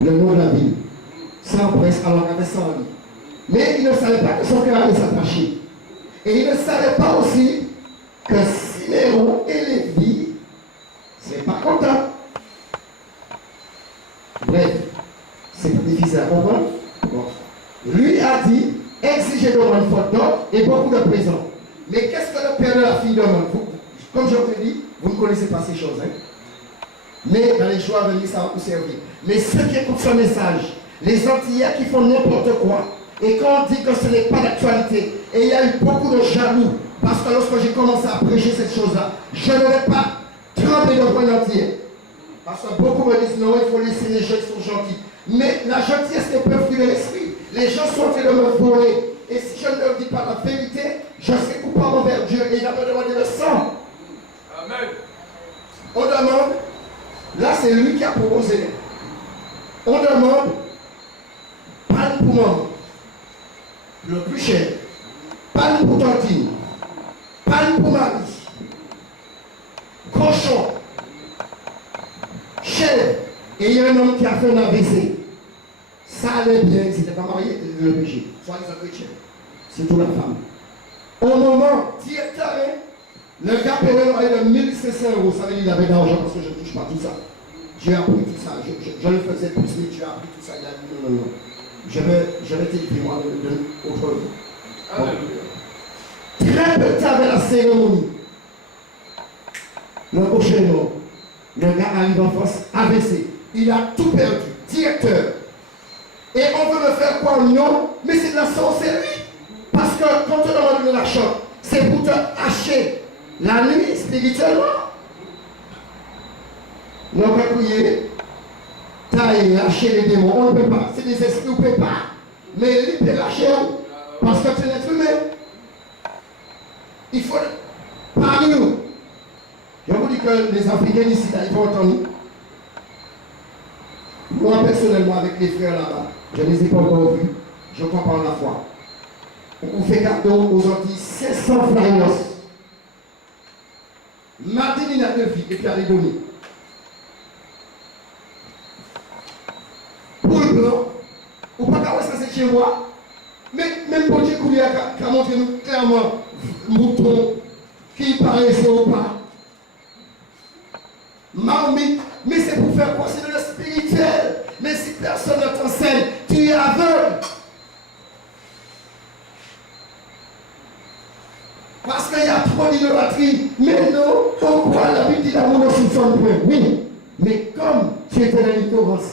le nom de la ville, sans presse, alors qu'il avait 100 livres. Mais il ne savait pas que son cœur allait s'attacher. Et il ne savait pas aussi que Siméon et Lévi ne seraient pas contents. Bref, c'est pas difficile à comprendre. Bon. Lui a dit, exigez de moi une faute d'ordre et beaucoup de présents. Mais qu'est-ce que le père de la fille demande? Comme je vous l'ai dit, vous ne connaissez pas ces choses. Hein? Mais dans les jours à venir, ça va vous servir. Mais ceux qui écoutent ce message, les Antillais qui font n'importe quoi, et quand on dit que ce n'est pas d'actualité, et il y a eu beaucoup de jaloux, parce que lorsque j'ai commencé à prêcher cette chose-là, je ne vais pas trembler devant un Antillais. Parce que beaucoup me disent non, il faut laisser les gens qui sont gentils. Mais la gentillesse n'est pas fruit de l'esprit. Les gens sont en train de me voler. Et si je ne leur dis pas la vérité, je serai coupable envers Dieu et il va me demander le sang. Amen. On demande, là c'est lui qui a proposé. On demande, panne pour maman, le plus cher, panne pour tantine, panne pour mari, cochon, chèvre, et il y a un homme qui a fait un AVC. Ça allait bien, il n'était pas marié, le péché, soit les chrétiens, surtout la femme. Au moment, directeur, le gars payait le loyer de 1500 €, ça veut dire qu'il avait de l'argent parce que je ne touche pas tout ça. J'ai appris tout ça, je le faisais plus, mais tu as appris tout ça, il a dit non. Je vais t'écrire moi de autre bon. Très peu de temps avant la cérémonie, le cocher est mort. Le gars arrive en France, AVC. Il a tout perdu, directeur. Et on veut me faire quoi? Non, mais c'est de la sorcellerie. Parce que quand on demande de l'argent, c'est pour te hacher la nuit spirituellement. On va prier, tailler, hacher les démons. On ne peut pas. C'est des esprits, on ne peut pas. Mais il peut lâcher parce que tu es l'être humain. Il faut parmi nous. Je vous dis que les Africains ici, là, ils vont entendre. Moi, personnellement, avec les frères là-bas, je ne les ai pas encore vus. Je crois pas en la foi. On fait cadeau aux Antilles 500 flyers. Martin, il a 2 filles et puis à les donner. Pour le blanc, ou pas qu'à ça c'est chez moi. Mais même pour Dieu, il a montré nous clairement mouton qui paraissait ou pas. Marmite, mais c'est pour faire quoi? C'est de le spirituel. Mais si personne ne t'enseigne, tu es aveugle. Parce qu'il y a trop d'idolâtrie. Mais non, pourquoi la Bible dit l'amour ne soupçonne point? Oui, mais comme tu étais dans l'ignorance,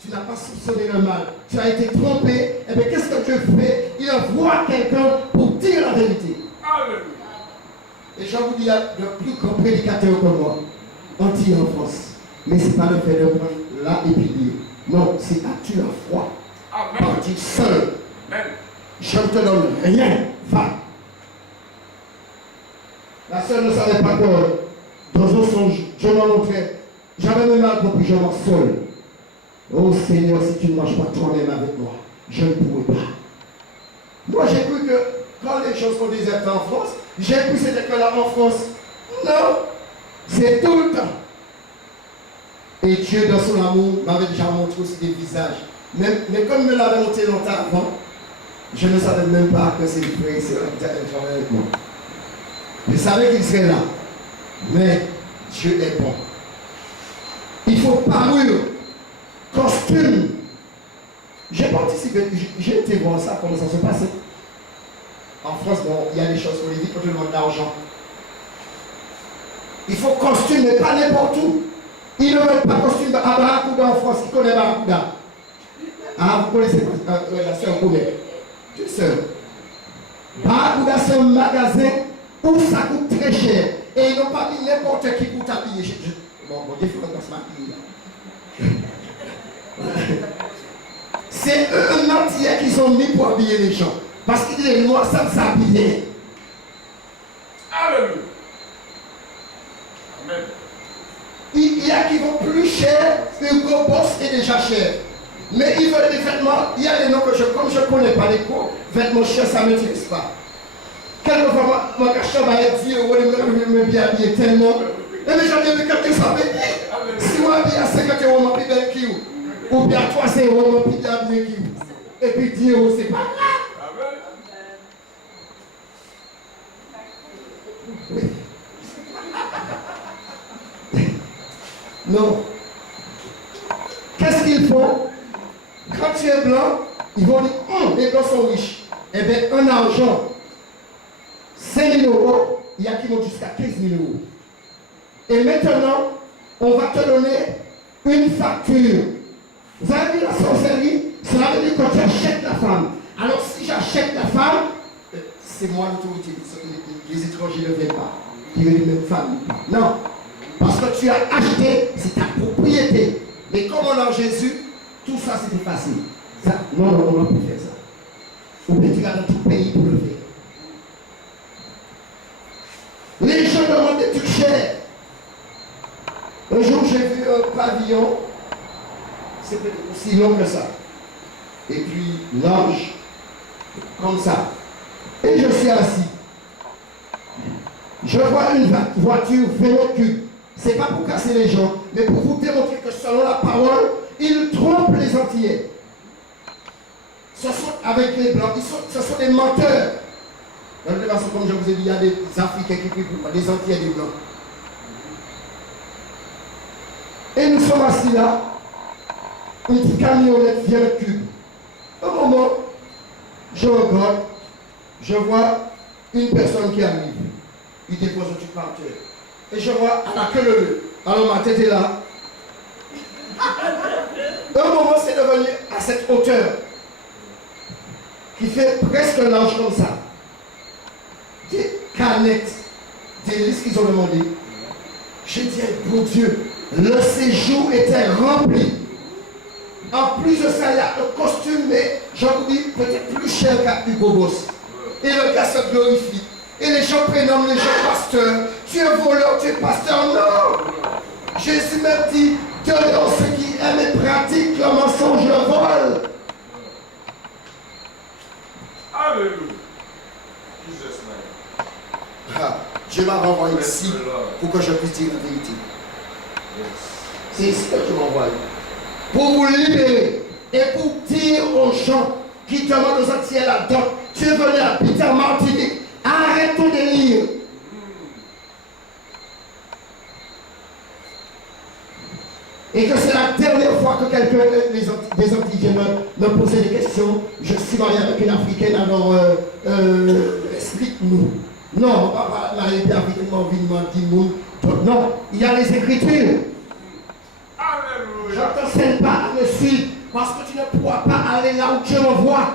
tu n'as pas soupçonné le mal, tu as été trompé, et bien qu'est-ce que Dieu fait? Il envoie quelqu'un pour dire la vérité. Alléluia. Et je vous dis, il y a de plus grands prédicateurs que moi. Anti en France. Mais ce n'est pas le fait de prendre là et puis dire. Non, c'est à tu la foi. Par Dieu seul. Amen. Je ne te donne rien. Va. La sœur ne savait pas que dans un songe, je m'en montrais. J'avais même mal compris, je m'en seul. Oh Seigneur, si tu ne marches pas toi-même avec moi, je ne pourrai pas. Moi j'ai cru que quand les choses sont désertées en France, j'ai cru que c'était que là en France. Non. C'est tout le temps. Et Dieu, dans son amour, m'avait déjà montré aussi des visages. Mais comme il me l'avait montré longtemps avant, je ne savais même pas que c'est le frère et qui travaillait avec moi. Je savais qu'il serait là. Mais Dieu est bon. Il faut parure, costume. J'ai participé, j'ai été voir ça, comment ça se passait. En France, bon, il y a des choses politiques, quand on demande d'argent. Il faut costume, mais pas n'importe où. Ils ne veulent pas costume à Barracuda en France. Qui connaît Barracuda? Ah, vous connaissez la sœur connaît. Deux sœurs. Barracuda, c'est un magasin où ça coûte très cher. Et ils n'ont pas mis n'importe qui pour t'habiller. Bon, Dieu, il faut qu'on se maquille là. C'est un entier qu'ils ont mis pour habiller les gens. Parce qu'il est noir sans s'habiller. Alléluia. Il y a qui vont plus cher, une gros boss est déjà cher. Mais ils veulent des vêtements, il y a des noms que comme je ne connais pas les cours, vêtements chers, ça ne m'intéresse pas. Quelquefois, moi, quand je vais être 10 €, je me bien habillé tellement. Et mais j'en ai vu quelqu'un s'habiller. Si moi habille à 50 €, je suis belle qui ou. Ou bien 3 euros, puis et puis 10 euros, c'est pas grave. Non. Qu'est-ce qu'ils font? Quand tu es blanc, ils vont dire, les blancs sont riches. Eh bien, un argent, 5 000 euros, il y a qui monte jusqu'à 15 000 euros. Et maintenant, on va te donner une facture. Vous avez vu la sorcellerie? Cela veut dire quand tu achètes la femme. Alors si j'achète la femme, c'est moi l'autorité. Les étrangers ne viennent pas. Qui veut dire même femme. Non. Parce que tu as acheté, c'est ta propriété. Mais comme on a Jésus, tout ça c'était facile. Ça, non, on ne va plus faire ça. Ou bien tu vas dans tout pays pour le faire. Les gens demandent des trucs chers. Un jour j'ai vu un pavillon, c'était aussi long que ça. Et puis large, comme ça. Et je suis assis. Je vois une voiture vélo-cube. Ce n'est pas pour casser les gens, mais pour vous démontrer que selon la parole, ils trompent les Antillais. Ce sont avec les Blancs, ce sont des menteurs. De toute façon, comme je vous ai dit, il y a des Africains qui prient des Antillais des Blancs. Et nous sommes assis là, une petite camionnette vélo-cube. Au moment, je regarde, je vois une personne qui arrive. Il dépose un truc par terre. Et je vois à la queue leu. Alors ma tête est là. Un moment, c'est devenu à cette hauteur qui fait presque large comme ça. Des canettes, des listes qu'ils ont demandé. J'ai dit, bon Dieu, le séjour était rempli. En plus de ça, il y a un costume, mais j'en vous dis, peut-être plus cher qu'à Hugo Boss. Et le gars se glorifie. Et les gens prénomment les gens pasteurs. Tu es voleur, tu es pasteur. Non! Jésus même dit, donnons ceux qui aiment et pratiquent le mensonge, le vol. Alléluia. Dieu m'a renvoyé ici pour que je puisse dire la vérité. C'est ici que tu m'envoies. Pour vous libérer et pour dire aux gens qui demandent aux Antillais la dot, tu es venu habiter en Martinique. Arrête ton délire. Et que c'est la dernière fois que quelqu'un des Antillais me posait des questions. Je suis marié avec une Africaine, alors explique-nous. Non, papa, marié avec africaine, non, il y a les Écritures. Je ne t'enseigne pas à me suivre parce que tu ne pourras pas aller là où Dieu m'envoie.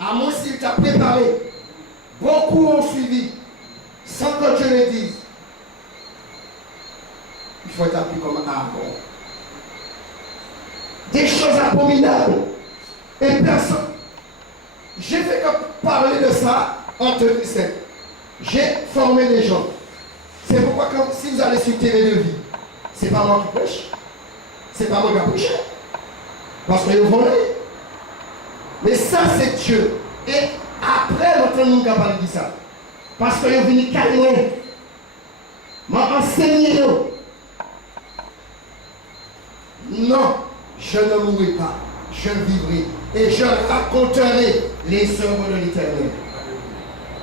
À moins s'il t'a préparé. Beaucoup ont suivi sans que Dieu le dise. Il faut être appelé comme Aaron. Des choses abominables. Et personne. J'ai fait que parler de ça en 2007. J'ai formé les gens. C'est pourquoi si vous allez sur TV de vie, c'est pas moi qui prêche. C'est pas moi qui prêche. Parce que vous volez. Mais ça c'est Dieu. Et après, notre monde capable de dire ça. Parce que vous venez calmer. M'a enseigné. Non, je ne mourrai pas. Je vivrai. Et je raconterai les œuvres de l'Éternel.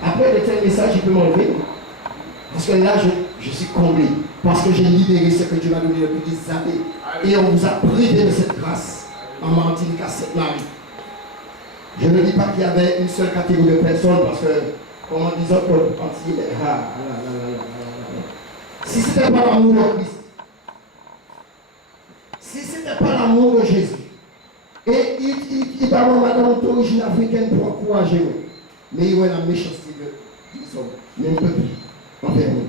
Après de tels messages, il peut m'enlever. Parce que là, je suis comblé. Parce que j'ai libéré ce que Dieu m'a donné depuis des années. Et on vous a privé de cette grâce en Martinique à Sainte-Marie. Je ne dis pas qu'il y avait une seule catégorie de personnes parce que, comme on disait, si ce n'était pas l'amour de Christ, si ce n'était pas l'amour de Jésus, et il va avoir madame d'origine africaine pour encourager nous, mais il y a la méchanceté de l'homme, même peuple, envers nous.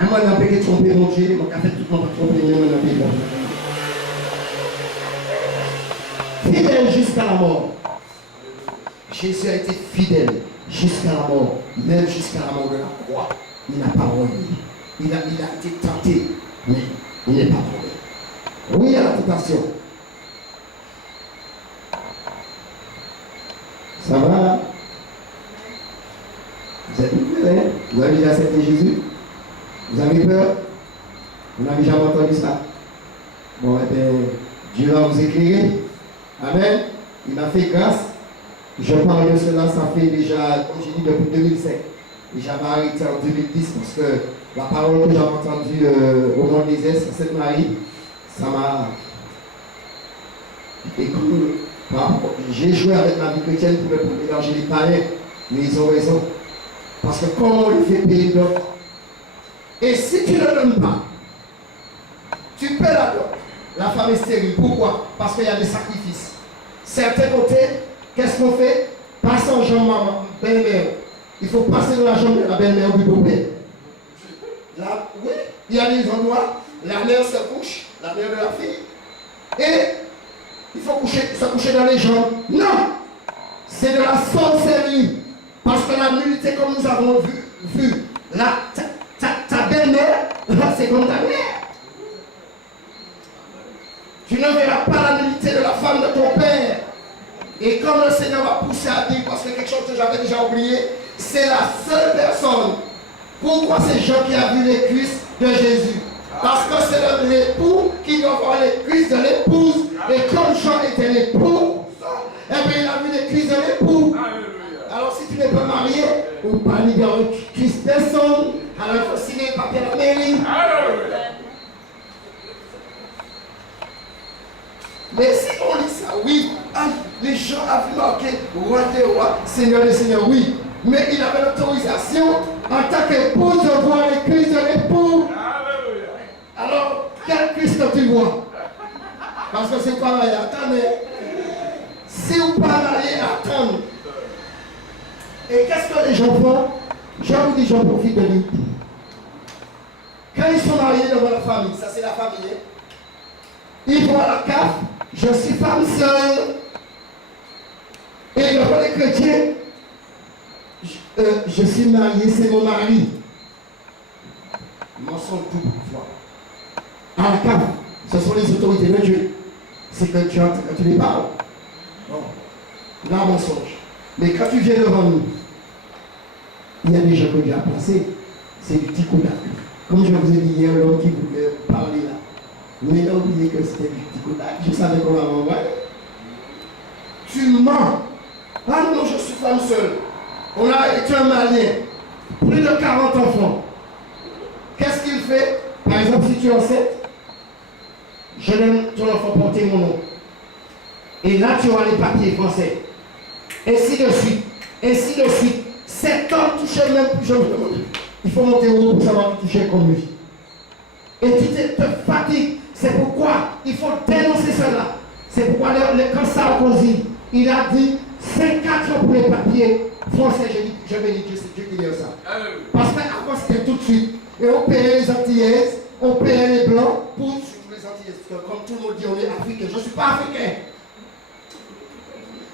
Moi, je n'ai pas trompé mon Dieu, je n'ai fait tout le monde tromper, je n'ai pas fidèle jusqu'à la mort. Jésus a été fidèle jusqu'à la mort, même jusqu'à la mort de la croix. Il n'a pas renié. Il a été tenté, mais il n'est pas tombé. Oui à la tentation. Ça va? Vous êtes prêts, hein? Vous avez déjà accepté Jésus? Vous avez peur? Vous n'avez jamais entendu ça? Bon, eh bien, Dieu va vous éclairer. Amen. Il m'a fait grâce. Je parle de cela, ça fait déjà, comme j'ai dit, depuis 2005. Et j'avais arrêté en 2010 parce que la parole que j'avais entendue au Mont des Est, sur Sainte-Marie, ça m'a. Et comme j'ai joué avec ma vie chrétienne pour mélanger les païens, mais ils ont raison. Parce que comment on lui fait payer d'autres? Et si tu ne donnes pas, tu paies la dot. La femme est stérile. Pourquoi? Parce qu'il y a des sacrifices. Certains côtés, qu'est-ce qu'on fait? Passer en jambe maman, belle-mère. Il faut passer dans la jambe de la belle-mère du beau-père. Là, oui, il y a des endroits, la mère se couche, la mère de la fille, et il faut se coucher dans les jambes. Non! C'est de la sorcellerie. Parce que la nullité, comme nous avons vu là, ta belle-mère, c'est comme ta mère. Tu ne verras pas la nullité de la femme de ton père. Et comme le Seigneur va pousser à dire, parce que quelque chose que j'avais déjà oublié, c'est la seule personne. Pourquoi ces gens qui ont vu les cuisses de Jésus? Parce que c'est l'époux qui doit voir les cuisses de l'épouse. Et comme Jean était l'époux, eh bien il a vu les cuisses de l'époux. Alors si tu n'es pas marié, ou pas ni dans une cuisse personne, alors il faut signer le papier à la mairie. Mais si on lit ça, oui, les gens avaient marqué roi des rois, seigneur des seigneurs, oui. Mais il avait l'autorisation en tant qu'épouse de voir les cuisses de l'époux. Alors, quelle cuisse que tu vois? Parce que c'est pas marié, attendez. Si vous pas marié, attendez. Et qu'est-ce que les gens font? Je vous dis, j'en profite de lui. Quand ils sont mariés devant la famille, ça c'est la famille, ils vont à la CAF, je suis femme seule. Et devant les chrétiens, je suis marié, c'est mon mari. Mensonge tout parfois. À la CAF, ce sont les autorités de Dieu. C'est que tu les parles. Non. Là, mensonge. Mais quand tu viens devant nous, il y a des gens que Dieu a placés. C'est du petit coup d'acte. Comme je vous ai dit hier, l'homme qui voulait parler là. Mais il a oublié que c'était du petit coup d'acte. Je savais qu'on m'avait envoyé. Tu mens. Ah non, je suis femme seule. On a été un malien. Plus de 40 enfants. Qu'est-ce qu'il fait? Par exemple, si tu es enceinte, je donne ton enfant porter mon nom. Et là, tu auras les papiers français. Ainsi de suite. Ainsi de suite. Cet homme touchait même plus jeune. Il faut monter au haut pour savoir qui touchait comme lui. Et tu te fatigues. C'est pourquoi il faut dénoncer cela. C'est pourquoi quand Sarkozy, il a dit 54 pour les papiers français. Je vais dire c'est Dieu qui dit ça. Parce qu'avant c'était tout de suite. Et on payait les Antillaises, on payait les Blancs pour surtout les Antillaises. Parce que comme tout le monde dit, on est africain. Je ne suis pas africain.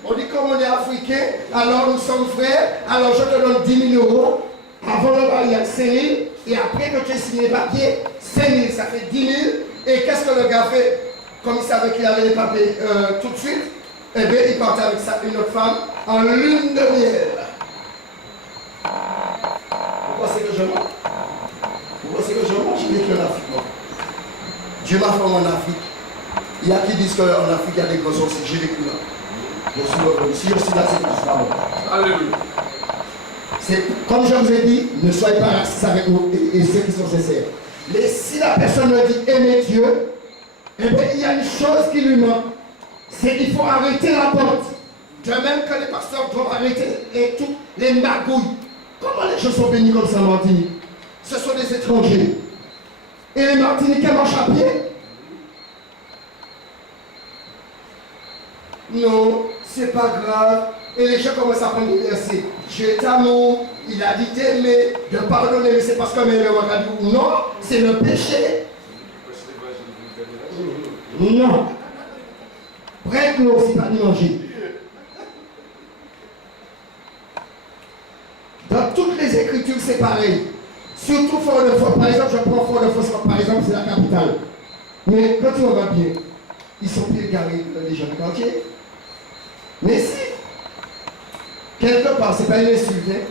On dit comme on est africain, alors nous sommes frères, alors je te donne 10 000 euros. Avant le mariage, 5 000. Et après que tu aies signé les papiers, 5 000, ça fait 10 000. Et qu'est-ce que le gars fait? Comme il savait qu'il avait les papiers tout de suite, eh bien, il partait avec une autre femme en lune de miel. Pourquoi c'est que je mens? Pourquoi c'est que je mens? J'ai vécu en Afrique. Dieu m'a formé en Afrique. Il y a qui disent qu'en Afrique, il y a des gros sorciers. J'ai vécu là. Si je suis là, c'est pour ça. Alléluia. Comme je vous ai dit, ne soyez pas racistes avec nous et ceux qui sont sincères. Mais si la personne me dit aimer Dieu, eh bien, il y a une chose qui lui manque. C'est qu'il faut arrêter la porte. De même que les pasteurs doivent arrêter et toutes les magouilles. Comment les gens sont bénis comme ça en Martinique? Ce sont des étrangers. Et les Martiniquais marchent à pied? Non, c'est pas grave. Et les gens commencent à prendre des versets. Dieu est amour, il a dit d'aimer, de pardonner, mais c'est parce que mais le non, c'est le péché. Non. Prête-nous aussi pas de manger. Dans toutes les Écritures, c'est pareil. Surtout Fort-de-France. Par exemple, je prends Fort-de-France, par exemple, c'est la capitale. Mais quand tu vas bien, ils sont plus égarés que les gens du quartier. Mais si, quelque part, ce n'est pas une insulte, hein,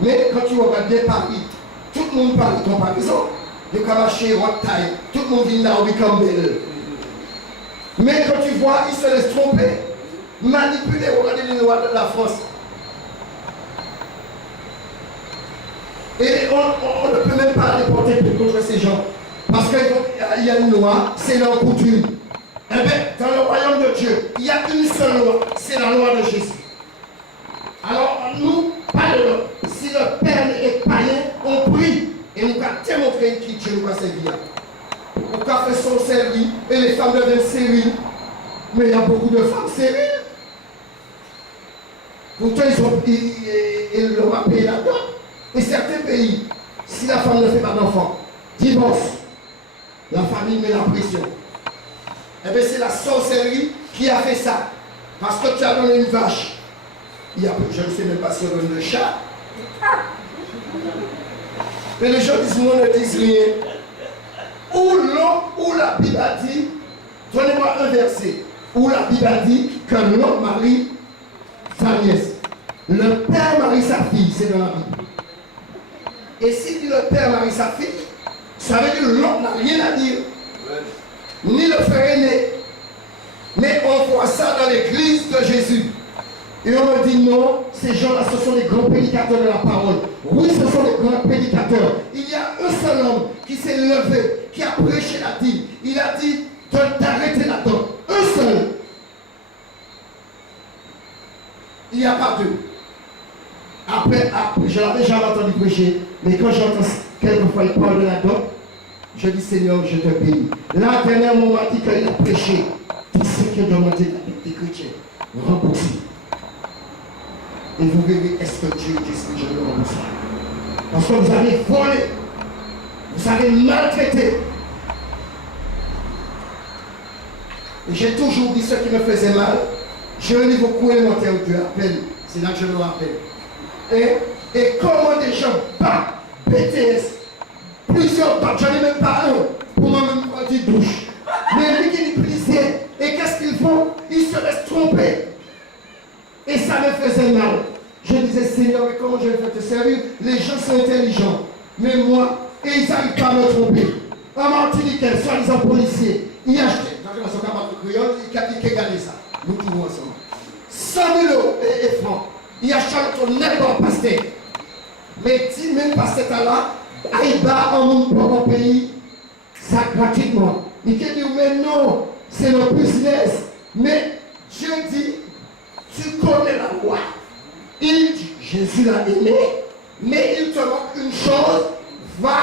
mais quand tu regardes bien Paris, tout le monde parle de comparaison. de marcher rock taille. Tout le monde dit now become belle. Mais quand tu vois, ils se laissent tromper, manipuler, regardez les lois de la France. Et on ne peut même pas aller porter contre ces gens. Parce qu'il y a une loi, c'est leur coutume. Eh bien, dans le royaume de Dieu, il y a une seule loi, c'est la loi de Jésus. Alors, nous, pas de loi. Si le Père est païen, on prie. Et nous avons démontré qui Dieu nous a servi. On a fait son service et les femmes deviennent stériles. Mais il y a beaucoup de femmes stériles. Pourtant, ils leur ont payé la dot. Et certains pays, si la femme ne fait pas d'enfant, divorce, la famille met la pression. Eh bien, c'est la sorcellerie qui a fait ça. Parce que tu as donné une vache. Je ne sais même pas si on donne le chat. Mais les gens disent, moi ne disent rien. Où la Bible a dit, donnez-moi un verset, où la Bible a dit qu'un homme marie sa nièce. Le père marie sa fille, c'est dans la Bible. Et si le père marie sa fille, ça veut dire que l'homme n'a rien à dire. Ni le frère aîné. Mais on voit ça dans l'église de Jésus. Et on me dit non, ces gens-là, ce sont les grands prédicateurs de la parole. Oui, ce sont les grands prédicateurs. Il y a un seul homme qui s'est levé, qui a prêché la Bible. Il a dit d'arrêter la donne. Un seul. Il n'y a pas deux. Après, je l'avais jamais entendu prêcher, mais quand j'entends quelquefois il parle de la dot, je dis Seigneur, je te bénis. Là, dernièrement, on m'a dit qu'il a prêché. Tout ce qui est demandé des chrétiens, remboursé. Et vous verrez, est-ce que Dieu dit ce que je le rembourse? Parce que vous avez volé, vous avez maltraité. Et j'ai toujours dit ce qui me faisait mal. J'ai un niveau coup élémentaire où Dieu appelle. C'est là que je me rappelle. Et comment des gens battent BTS, plusieurs battent, j'en ai même pas un pour moi-même prendre une douche. Mais lui qui est policier, et qu'est-ce qu'ils font? Ils se laissent tromper. Et ça me faisait mal. Je disais, Seigneur, mais comment je vais faire te servir? Les gens sont intelligents. Mais moi, et ils n'arrivent pas à me tromper. En Martinique, soi-disant policier, il achetait, dans son camarade de créole, il a gagné ça. Nous trouvons ensemble. 100 000 € et francs. Il achète ton n'importe pasteur. Mais si même pasteur là, il va en mon pays, ça gratuitement. Il dit, mais non, c'est le business. Mais Dieu dit, tu connais la loi. Il dit, Jésus l'a aimé, mais il te manque une chose, va,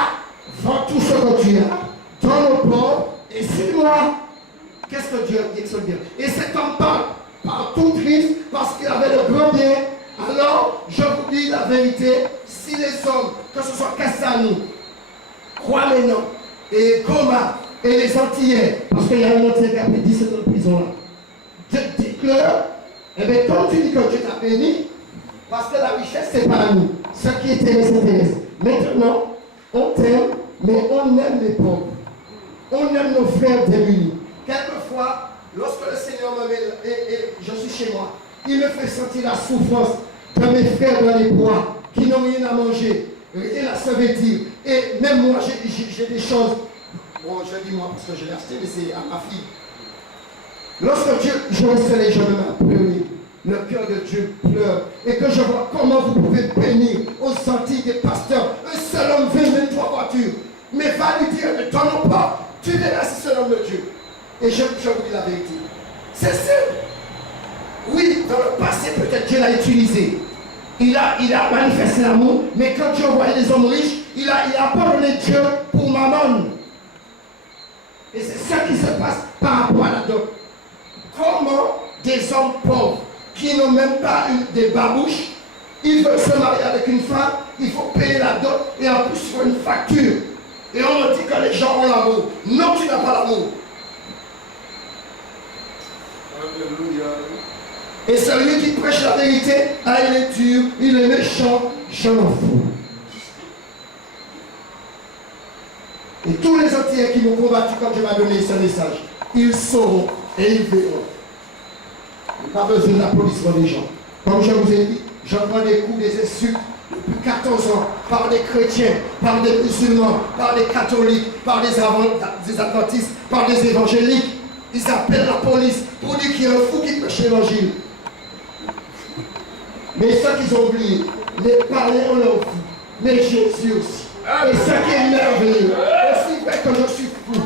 vends tout ce que tu as, donne aux pauvres, et suis-moi. Qu'est-ce que Dieu dit que bien? Et cet homme part tout triste parce qu'il avait le grand bien. Alors, je vous dis la vérité, si les hommes, que ce soit Kassanou, Kwame-Non, et Goma, et les Antillais, parce qu'il y a un Antillais qui a fait 17 ans de prison là, dites-leur, eh bien, quand tu dis que Dieu t'a béni, parce que la richesse, c'est pas à nous. Ce qui est aimé, c'est maintenant, on t'aime, mais on aime les pauvres. On aime nos frères démunis. Quelquefois, lorsque le Seigneur me met, et je suis chez moi, il me fait sentir la souffrance de mes frères dans les bois qui n'ont rien à manger, rien à se vêtir. Et même moi, j'ai des choses. Bon, je dis moi parce que je l'ai acheté, mais c'est à ma fille. Lorsque Dieu, je reste les gens de ma pleurer, le cœur de Dieu pleure, et que je vois comment vous pouvez bénir aux Antilles des pasteurs, un seul homme vient même 3 voitures, mais va lui dire, ne t'en pas, tu verras si c'est l'homme de Dieu. Et je vous dis la vérité. C'est simple. Oui, dans le passé, peut-être Dieu l'a utilisé. Il a manifesté l'amour, mais quand Dieu voyait des hommes riches, il a pardonné Dieu pour maman. Et c'est ça qui se passe par rapport à la dot. Comment des hommes pauvres qui n'ont même pas des babouches, ils veulent se marier avec une femme, il faut payer la dot et en plus il faut une facture. Et on me dit que les gens ont l'amour. Non, tu n'as pas l'amour. Alléluia. Et celui qui prêche la vérité, ah, il est dur, il est méchant, je m'en fous. Et tous les Antillais qui m'ont combattu quand je m'ai donné ce message, ils sauront et ils verront. Il n'y a pas besoin d'applaudissements des gens. Comme je vous ai dit, j'en prends des coups, des insultes, depuis 14 ans, par des chrétiens, par des musulmans, par des catholiques, par des adventistes, par des évangéliques. Ils appellent la police pour dire qu'il y a un fou qui prêche l'évangile. Mais ceux qu'ils ont oublié, les parler en leur fou, mais Jésus aussi. Et ce qui est merveilleux, aussi vrai que je suis fou.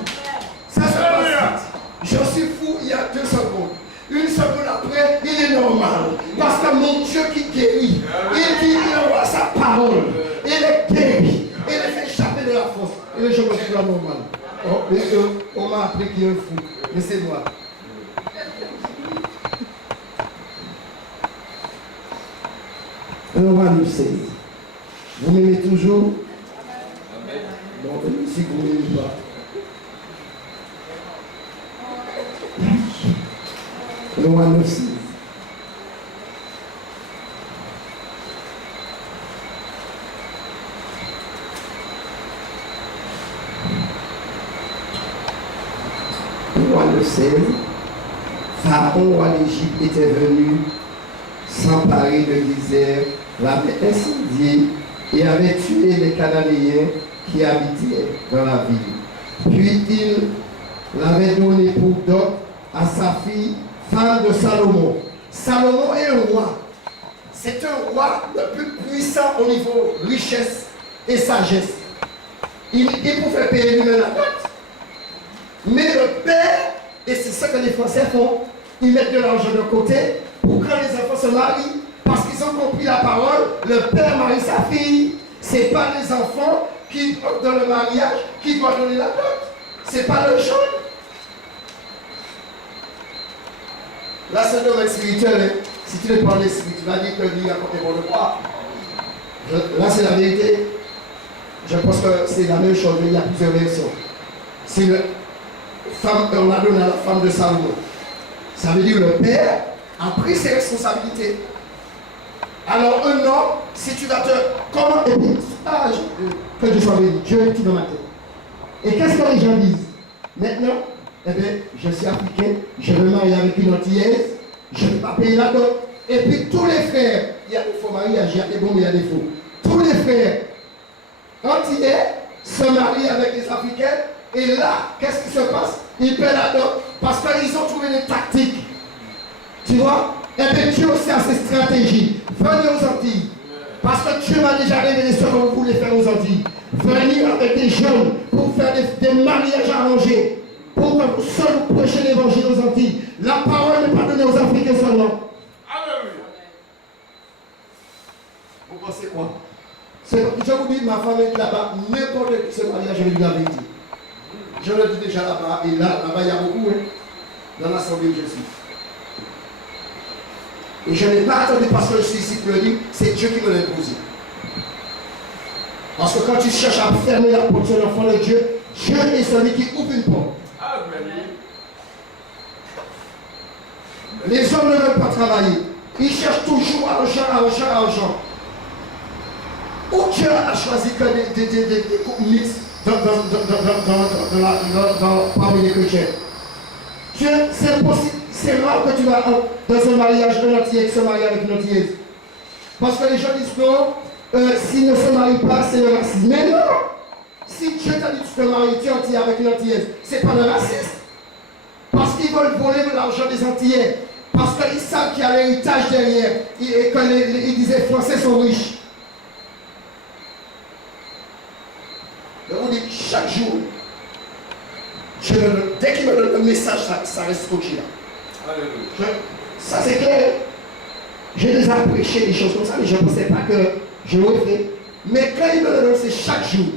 Ça se passe. Je suis fou il y a 2 secondes. Une seconde après, il est normal. Parce que mon Dieu qui guérit, il envoie sa parole. Il est guéri. Il est fait échapper de la force. Et je me suis là normal. Oh, mais on m'a appris qu'il est fou. Mais c'est moi. Un roi nous sait. Vous m'aimez toujours? Bon, si vous ne m'aimez pas. Le roi nous sait. Le roi le sait. Pharaon, roi d'Égypte, était venu s'emparer de l'Isère, l'avait incendié et avait tué les Cananéens qui habitaient dans la ville. Puis il l'avait donné pour dot à sa fille, femme de Salomon. Salomon est un roi. C'est un roi le plus puissant au niveau richesse et sagesse. Il pouvait payer lui-même la dot. Mais le père, et c'est ce que les Français font, ils mettent de l'argent de côté pour quand les enfants se marient, parce qu'ils ont compris la parole, le père marie sa fille. Ce n'est pas les enfants qui, dans le mariage, qui doivent donner la dot. Ce n'est pas le jeune. Là, c'est un domaine spirituel. Si tu ne parles des spirituels, tu vas dire que lui a compté pour le croire. Là, c'est la vérité. Je pense que c'est la même chose, mais il y a plusieurs versions. C'est le femme, on a donné à la femme de Salomon. Ça veut dire le père a pris ses responsabilités. Alors un homme, si tu vas te... Comment... que je sois béni, Dieu est tout dans ma tête. Et qu'est-ce que les gens disent? Maintenant, eh bien, je suis africain, je veux marier avec une antillaise, je ne vais pas payer la dot. Et puis tous les frères, il y a des faux mariages, il y a des bons, mais il y a des faux. Tous les frères antillais se marient avec les Africains, et là, qu'est-ce qui se passe? Ils paient la dot, parce qu'ils ont trouvé des tactiques. Tu vois? Et bien Dieu aussi a ses stratégies. Venez aux Antilles. Parce que Dieu m'a déjà révélé ce que vous voulez faire aux Antilles. Venir avec des jeunes pour faire des mariages arrangés. Pour que vous seuls prêchez l'évangile aux Antilles. La parole n'est pas donnée aux Africains seulement. Alléluia. Vous pensez quoi? Je vous dis, ma femme est là-bas, n'importe qui se marie, je vais lui la vérité. Je le dis déjà là-bas, et là-bas il y a beaucoup, hein, dans l'assemblée où je suis. Et je n'ai pas attendu parce que je suis ici pour le dire, c'est Dieu qui me l'a imposé. Parce que quand tu cherches à fermer la porte sur l'enfant de Dieu, Dieu est celui qui ouvre une porte. Les hommes ne veulent pas travailler. Ils cherchent toujours argent. Où Dieu a choisi que des couples mixtes parmi les chrétiens. Dieu, c'est impossible. C'est rare que tu vas dans un mariage un antillais se marie avec une antillaise. Parce que les gens disent non, s'ils ne se marient pas, c'est le racisme. Mais non! Si Dieu t'a dit que tu te maries, tu es antillais avec une antillaise, c'est pas le racisme. Parce qu'ils veulent voler l'argent des Antillais. Parce qu'ils savent qu'il y a l'héritage derrière. Et qu'ils disaient les Français sont riches. Je vous dis, chaque jour, dès qu'il me donne le message, ça reste scotché là. Ça c'est clair. J'ai déjà prêché des choses comme ça, mais je ne pensais pas que je l'aurais fait. Mais quand il me le donne, c'est chaque jour.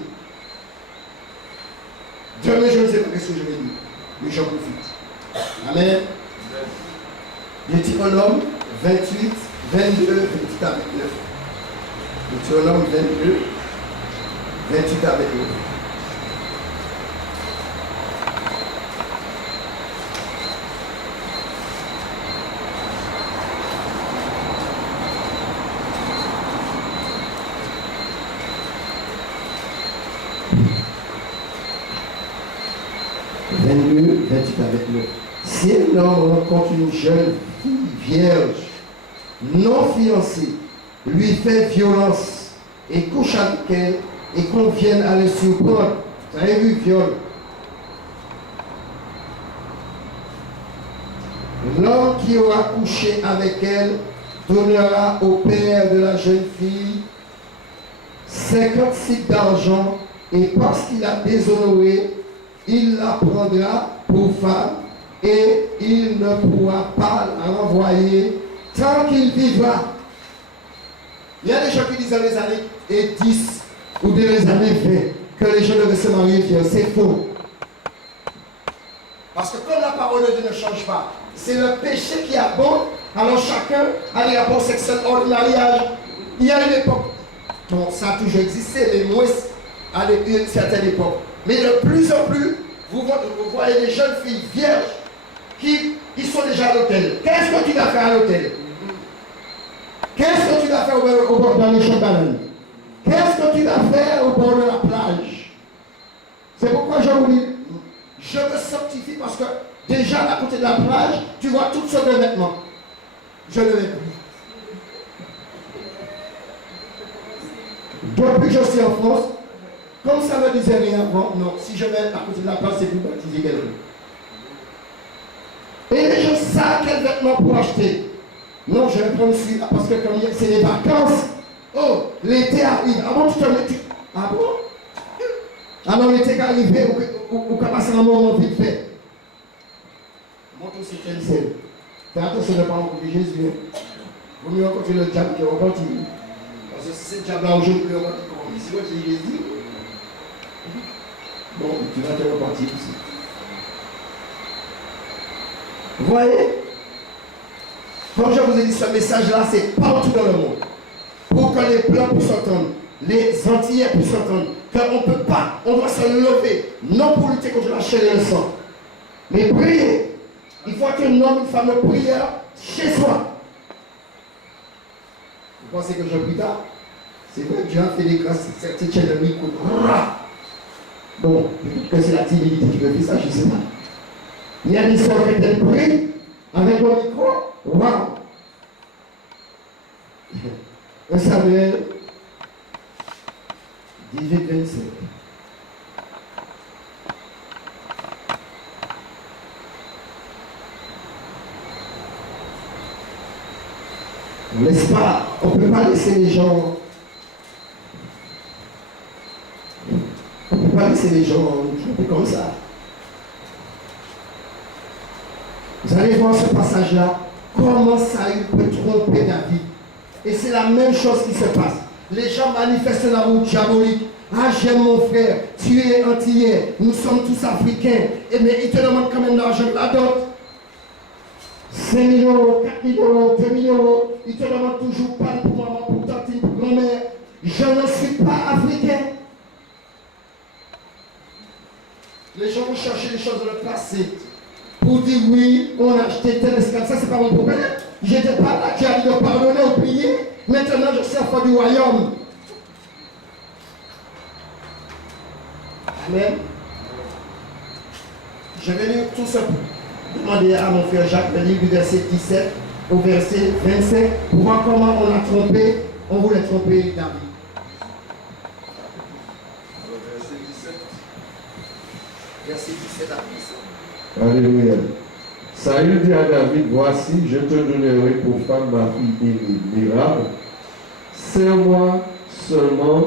Demain, je ne sais pas ce que je vais dire. Mais j'en profite. Amen. Deutéronome 28, 22, 28 à 29. Deutéronome 22, 28 à 29. Si un homme rencontre une jeune fille vierge, non fiancée, lui fait violence et couche avec elle et qu'on vienne à le surprendre. Vous avez vu, viol. L'homme qui aura couché avec elle donnera au père de la jeune fille 50 cycles d'argent et parce qu'il a déshonoré, il la prendra pour femme et il ne pourra pas la renvoyer tant qu'il vivra. Il y a des gens qui disent dans les années 10 ou dans les années 20 que les gens devaient se marier vieux. C'est faux. Parce que comme la parole de Dieu ne change pas, c'est le péché qui abonde, alors chacun a des rapports sexuels hors du mariage. Il y a une époque, bon, ça a toujours existé, mais moins à une certaine époque. Mais de plus en plus, vous voyez des jeunes filles vierges qui sont déjà à l'hôtel. Qu'est-ce que tu vas faire à l'hôtel? Qu'est-ce que tu vas faire au bord dans les champs de bananes? Qu'est-ce que tu vas faire au bord de la plage? C'est pourquoi je vous dis, je me sanctifie parce que déjà à côté de la plage, tu vois toutes sortes de vêtements. Je ne vais plus. Depuis que je suis en France, comme ça ne me disait rien avant, non, si je vais à côté de la plage, c'est plus baptisé quelqu'un. Et les gens savent quels vêtements pour acheter. Non, je vais prendre celui-là parce que comme c'est les vacances. Oh, l'été arrive. Ah bon, tu te mets. Ah bon? Alors l'été qui arrive, ou qui passe un moment vite fait. Montre aussi quel c'est. Fais attention de ne pas rencontrer Jésus. Vaut mieux rencontrer le diable qui rencontre. Parce que si c'est le diable là aujourd'hui, il rencontre comment? Si c'est Jésus. Bon, tu vas te repartir ici. Vous voyez? Comme je vous ai dit, ce message-là, c'est partout dans le monde. Pour que les Blancs puissent entendre, les Antillais puissent entendre, qu'on ne peut pas, on doit se lever, non pour lutter contre la chair et le sang, mais prier. Il faut qu'un homme, une femme de prière chez soi. Vous pensez que je prie tard? C'est vrai que Dieu a fait des grâces, cette chaîne de micro. Bon, peut-être que c'est la timidité qui me fait ça, je ne sais pas. Il y a des soeurs qui prient avec le micro. Waouh! 1 Samuel 18, 25. N'est-ce pas? On ne peut pas laisser les gens. On ne peut pas laisser les gens tromper comme ça. Vous allez voir ce passage-là. Comment Saül peut tromper David? Et c'est la même chose qui se passe. Les gens manifestent l'amour diabolique. Ah, j'aime mon frère, tu es antillais, nous sommes tous africains. Et mais il te demande quand même l'argent de la dot. 5 000 euros, 4 000 euros, 2 000 euros. Il te demande toujours pas pour maman, pour tante, pour grand-mère. Je ne suis pas africain. Les gens vont chercher les choses de le passé. Pour dire oui, on a acheté tel esclave, ça c'est pas mon problème. J'étais pas là, tu as dit de pardonner ou prier. Maintenant je suis enfant du royaume. Amen. Je vais lire tout ça. Demander à mon frère Jacques de lire du verset 17 au verset 25 pour voir comment on a trompé, on voulait tromper David. Verset 17 à 10. Alléluia. Saül dit à David, voici, je te donnerai pour femme ma fille Mérab. Serre-moi seulement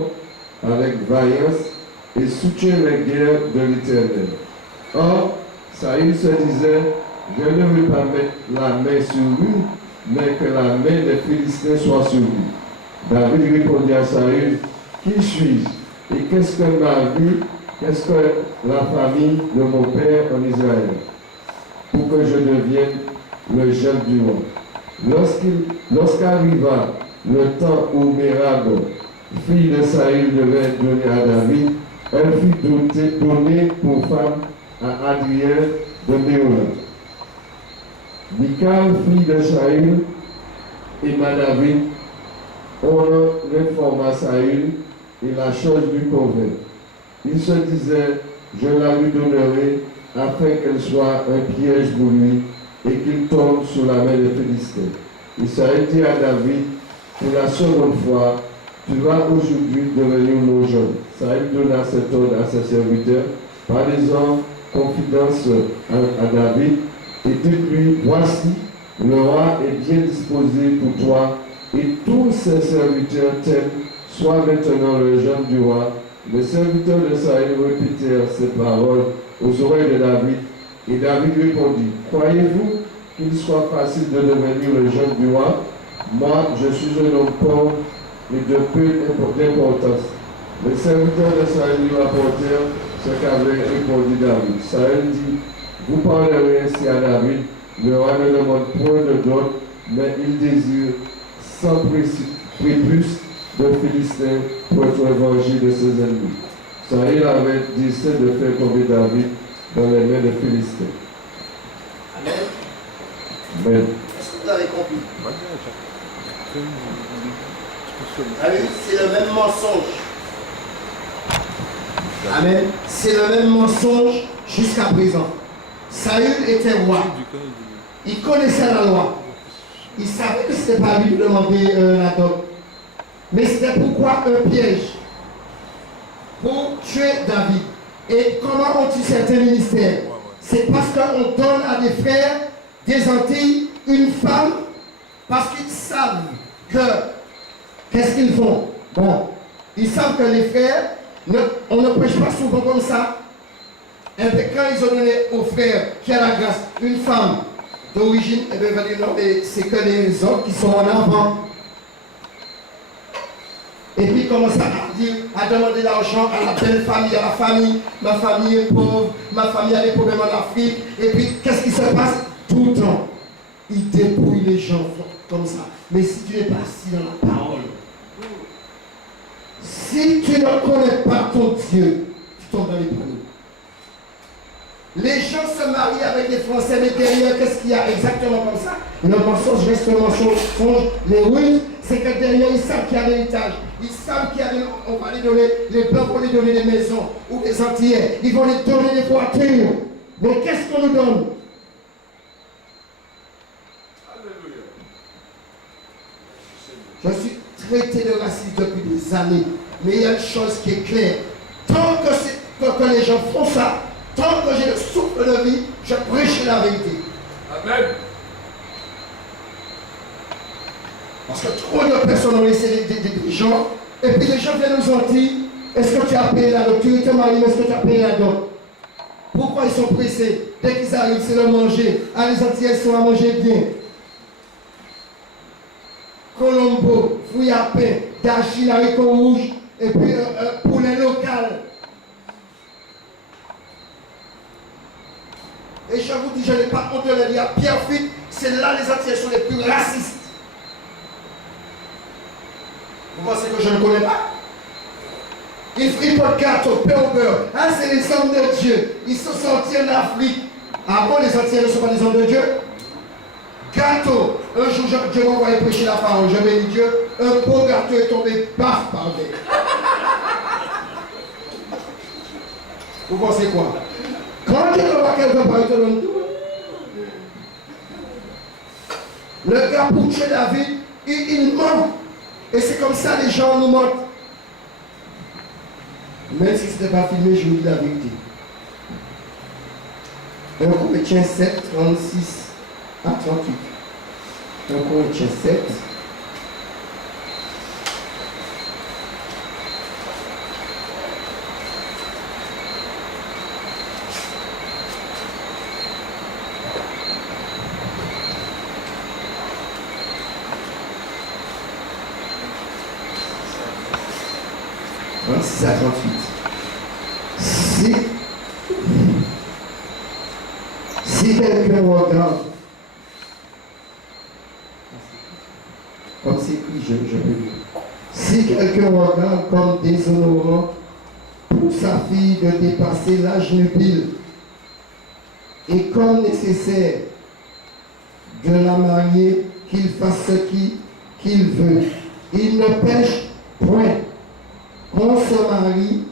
avec vaillance et soutiens les guerres de l'Éternel. Or, Saül se disait, je ne veux pas mettre la main sur lui, mais que la main des Philistins soit sur lui. David répondit à Saül, qui suis-je et qu'est-ce que ma vie, qu'est-ce que la famille de mon père en Israël, pour que je devienne le jeune du roi. Lorsqu'arriva le temps où Mérab, fille de Saül, devait donner à David, elle fut donnée pour femme à Adrien de Méola. Michal, fille de Saül, aima David. On informa Saül et la chose lui convint. Il se disait, je la lui donnerai afin qu'elle soit un piège pour lui et qu'il tombe sous la main des Philistins. Il s'est dit à David pour la seconde fois, tu vas aujourd'hui devenir mon jeune. Saül donna cet ordre à ses serviteurs. Parlez-en confidence à David et dites-lui, voici, le roi est bien disposé pour toi et tous ses serviteurs t'aiment. Sois maintenant le jeune du roi. Les serviteurs de Saül répétèrent ces paroles aux oreilles de David. Et David répondit, croyez-vous qu'il soit facile de devenir le jeune du roi? Moi, je suis un homme pauvre et de peu d'importance. Les serviteurs de Saül lui rapportèrent ce qu'avait répondu David. Saül dit, vous parlerez ainsi à David, le roi ne demande point de dot, mais il désire sans prépuce de Philistins pour être vengé de ses ennemis. Saül avait décidé de faire tomber David dans les mains des Philistins. Amen. Amen. Est-ce que vous avez compris? C'est le même mensonge. Amen. C'est le même mensonge jusqu'à présent. Saül était roi. Il connaissait la loi. Il savait que ce n'était pas lui de demander la dot. Mais c'était pourquoi un piège pour tuer David. Et comment ont-ils certains ministères? C'est parce qu'on donne à des frères des Antilles une femme parce qu'ils savent que qu'est-ce qu'ils font? Bon, ils savent que les frères, on ne prêche pas souvent comme ça. Et bien, quand ils ont donné aux frères qui a la grâce une femme d'origine, et bien, ils vont dire non, mais c'est que les hommes qui sont en avant. Et puis, il commence à dire, à demander l'argent à la belle famille, à la famille. Ma famille est pauvre, ma famille a des problèmes en Afrique. Et puis, qu'est-ce qui se passe? Tout le temps, il dépouille les gens comme ça. Mais si tu n'es pas assis dans la parole, si tu ne connais pas ton Dieu, tu tombes dans les panneaux. Les gens se marient avec des Français, mais derrière, qu'est-ce qu'il y a exactement comme ça? Le mensonge reste le mensonge. Les ruines, c'est que derrière, ils savent qu'il y a l'héritage. Ils savent qu'il y a on va les donner, les Blancs vont les donner des maisons ou des Antillais. Ils vont les donner des voitures. Mais qu'est-ce qu'on nous donne? Je suis traité de raciste depuis des années. Mais il y a une chose qui est claire. Tant que les gens font ça, tant que j'ai le souffle de vie, je prêche la vérité. Amen. Parce que trop de personnes ont laissé des gens, et puis les gens viennent nous en dire, est-ce que tu as payé la dot? Tu es marié, mais est-ce que tu as payé la dot? Pourquoi ils sont pressés? Dès qu'ils arrivent, c'est le manger. Ah, les Antillais sont à manger bien. Colombo, fruits à pain, d'argile, haricots rouges, et puis poulet local. Et je vous dis, je n'ai pas honte de le dire, Pierrefitte, c'est là les Antillais sont les plus racistes. Vous pensez que je ne connais pas? Ils font gâteau, pain au beurre. Ah, c'est les hommes de Dieu. Ils sont sortis en Afrique. Ah bon, les Antillais ne sont pas des hommes de Dieu? Gâteau. Un jour, Dieu m'a envoyé prêcher la parole. Je bénis Dieu. Un beau gâteau est tombé, paf, par terre. Vous pensez quoi? Quand Dieu te voit quelque part, il te donne tout. Le gars pour tuer David, il ment. Et c'est comme ça les gens nous mentent. Même si ce n'était pas filmé, je vous dis la vérité. 1 Corinthiens 7, 36 à 38. 1 Corinthiens 7. À 38. Si quelqu'un regarde, comme c'est écrit, je peux dire. Si quelqu'un regarde comme déshonorant pour sa fille de dépasser l'âge nubile et comme nécessaire de la marier, qu'il fasse ce qu'il veut. Il ne pêche point. On se marie,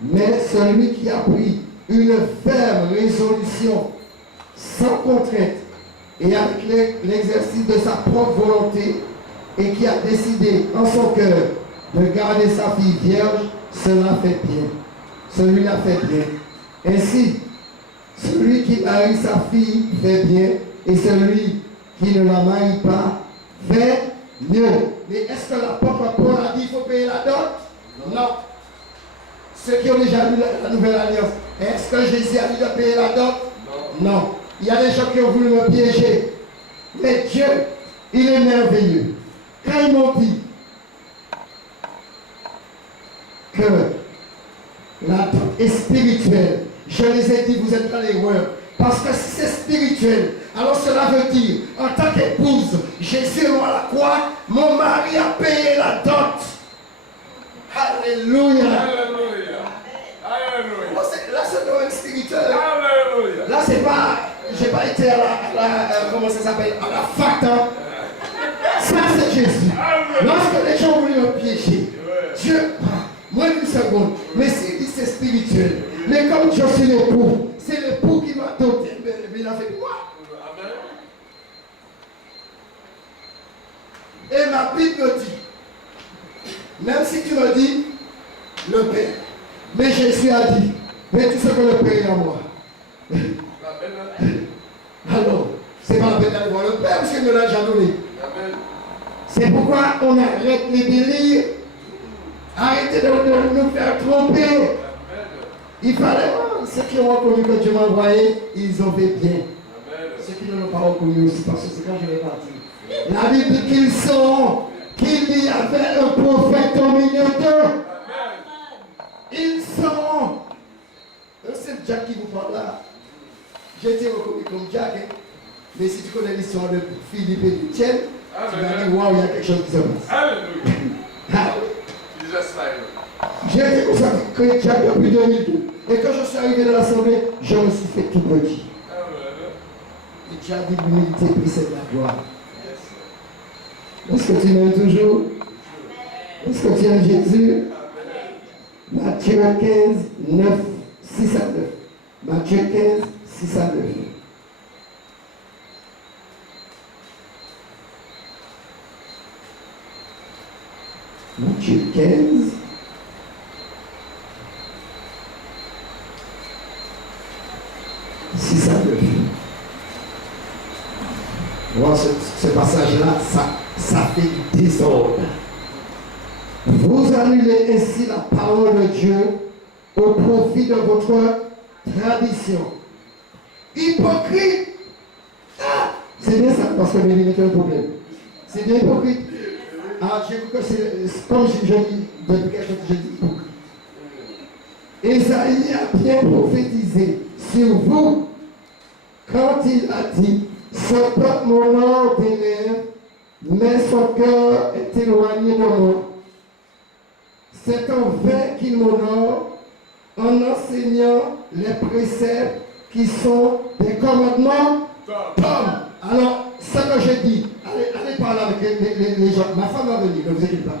mais celui qui a pris une ferme résolution, sans contrainte, et avec l'exercice de sa propre volonté, et qui a décidé en son cœur de garder sa fille vierge, cela fait bien. Celui-là fait bien. Ainsi, celui qui marie sa fille fait bien, et celui qui ne la marie pas fait mieux. Mais est-ce que l'apôtre Paul a dit qu'il faut payer la dot? Non. Ceux qui ont déjà lu la Nouvelle Alliance, est-ce que Jésus a dit de payer la dot? Non. Il y a des gens qui ont voulu me piéger. Mais Dieu, il est merveilleux. Quand ils m'ont dit que la dot est spirituelle, je les ai dit, vous êtes dans l'erreur. Parce que si c'est spirituel, alors cela veut dire, en tant qu'épouse, Jésus est mort à la croix, mon mari a payé la dot. Alléluia. Alléluia. Alléluia. Là, c'est le domaine spirituel. Alléluia. Là, c'est pas, j'ai pas été à la comment ça s'appelle, à la fac. Hein. Ça, c'est Jésus. Lorsque les gens voulaient me piéger, Dieu, moins d'une seconde, mais s'il dit c'est spirituel. Mais comme je suis l'époux, c'est l'époux qui m'a doté. Mais il a fait quoi? Et ma Bible me dit, même si tu me dis, le Père, mais Jésus a dit, mais tout ce que le Père est à moi. Alors, c'est pas la peine d'aller voir le Père, parce qu'il me l'a déjà donné. C'est pourquoi on arrête les délires. Arrêtez de nous faire tromper. Il fallait, ceux qui ont reconnu que Dieu m'a envoyé, ils ont fait bien. Ceux qui ne l'ont pas reconnu aussi, parce que c'est quand je l'ai parti. La Bible dit qu'ils sont, qu'il y avait un prophète au milieu d'eux. Ils sont. C'est Jack qui vous parle là. J'ai été reconnu comme Jack. Hein. Mais si tu connais l'histoire de Philippe et d'Étienne, tu vas dire, waouh, il y a quelque chose qui se passe. Alléluia. J'ai été consacré Jack depuis 2002. Et quand je suis arrivé dans l'assemblée, je me suis fait tout petit. Et tu as dit l'humilité, puis c'est de la gloire. Est-ce que tu m'aimes toujours? Est-ce que tu aimes Jésus? Matthieu 15, 9, 6 à 9. Matthieu 15, 6 à 9. Matthieu 15. Si ça le voilà, ce passage-là, ça fait du désordre. Vous annulez ainsi la parole de Dieu au profit de votre tradition. Hypocrite! Ah, c'est bien ça, parce que les est un problème. C'est bien hypocrite. Ah, j'ai cru que c'est comme je dis, depuis quelque chose, je dis hypocrite. Ésaïe a bien prophétisé sur vous quand il a dit, ce peuple m'honore des lèvres, mais son cœur est éloigné de moi. C'est en vain qu'il m'honore en enseignant les préceptes qui sont des commandements d'homme. Alors, ce que je dis, allez parler avec les gens. Ma femme va venir, ne vous inquiétez pas.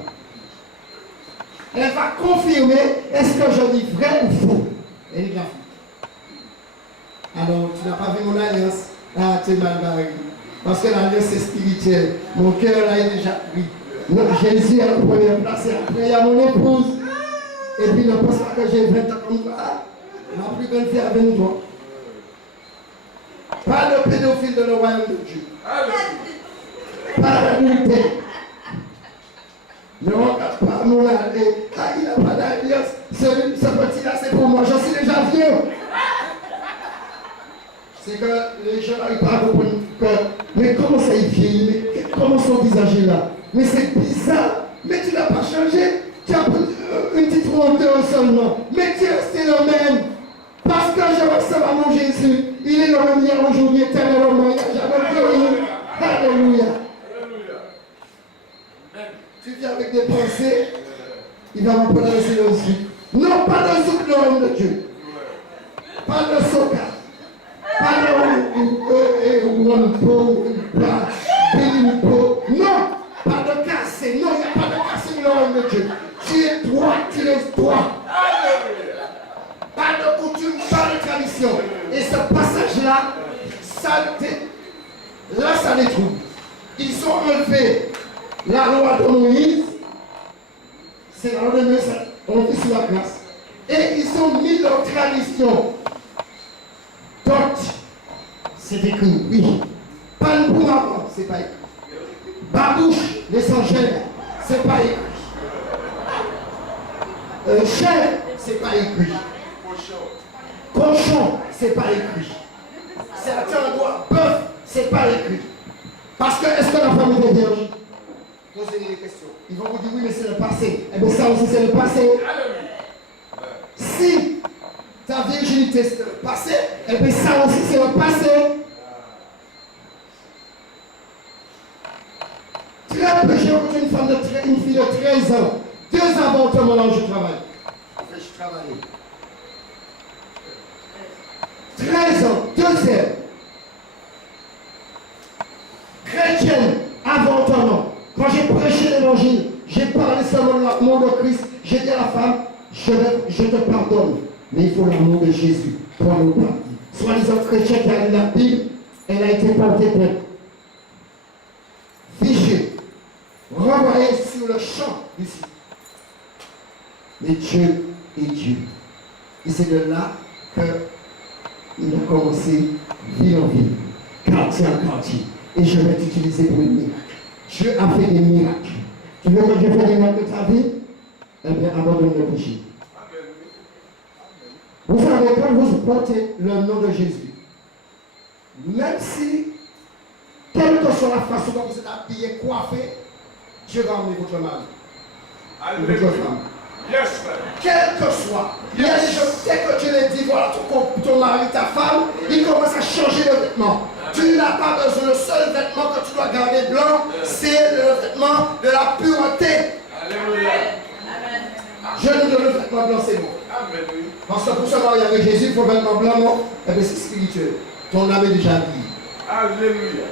Elle va confirmer est-ce que je dis vrai ou faux. Elle est là. Alors, tu n'as pas vu mon alliance. Ah, tu es mal barré. Parce que l'alliance c'est spirituel. Mon cœur là est déjà pris. Jésus est à la première place et après il y a mon épouse. Et puis ne pense pas que j'ai 20 ans comme toi. Ma plus grande fille a 23. Pas de pédophile dans le royaume de Dieu. Pas d'adultère. Ne regarde pas mon alliance. Ah, il n'a pas d'alliance. Ce petit-là, c'est pour moi. Je suis déjà vieux. C'est que les gens n'arrivent pas à comprendre que, mais comment ça il vieillit, comment son visage est là. Mais c'est bizarre. Mais tu n'as pas changé. Tu as une petite rondeur seulement. Mais tu es resté le même. Parce que je ressemble à mon Jésus. Il est le même hier, aujourd'hui, éternellement. Il n'a jamais vieilli. Alléluia. Tu viens avec des pensées, il va m'apprendre à laisser le zouk. Non, pas de zouk dans le nom de Dieu. Pas de soca. Pas de wampo, non, pas de cassé. Non, il n'y a pas de cassé dans le nom de Dieu. Tu es droit, tu es droit. Pas de coutume, pas de tradition. Et ce passage-là, ça les trouve. Ils ont enlevé la loi de Moïse c'est dans le même, on vit sous la grâce. Et ils ont mis leur tradition. Dot, c'est écrit, oui. Panbourama, c'est pas écrit. Babouche, l'essentiel, c'est pas écrit. Chien, c'est pas écrit. Cochon, c'est pas écrit. Certains endroits, bœuf, c'est pas écrit. Parce que, est-ce que la femme était vierge? Posez des questions. Ils vont vous dire oui, mais c'est le passé. Eh bien, ça aussi, c'est le passé. Si ta virginité, c'est le passé, eh bien, ça aussi, c'est le passé. Très peu, j'ai rencontré une fille de 13 ans. 2 avortements là où je travaille. En fait, je travaillais. 13 ans, 2e. Chrétienne, avortement. Quand j'ai prêché l'évangile, j'ai parlé seulement de l'amour de Christ. J'ai dit à la femme, je te pardonne. Mais il faut l'amour de Jésus pour nous pardonner. Soi-disant chrétien qui a lu la Bible, elle a été portée plainte. Fichée. Renvoyée sur le champ ici. Mais Dieu est Dieu. Et c'est de là qu'il a commencé ville en ville, quartier en quartier. Et je vais t'utiliser pour une miracle. Dieu a fait des miracles. Tu veux que Dieu fasse des miracles de ta vie? Eh bien, abandonne le péché. Vous savez, quand vous portez le nom de Jésus, même si, quelle que soit la façon dont vous êtes habillé, coiffé, Dieu va emmener votre mari. Votre femme. Yes, sir. Quel que soit. Il y a des gens, dès que tu les dis, voilà ton mari, ta femme, il commence à changer de vêtements. Tu n'as pas besoin. Le seul vêtement que tu dois garder blanc, c'est le vêtement de la pureté. Alléluia. Je nous donne le vêtement blanc, c'est bon. Amen. Parce que pour se marier avec Jésus, il faut le vêtement blanc, non? Eh bien, c'est spirituel. Ton âme est déjà habillée. Alléluia.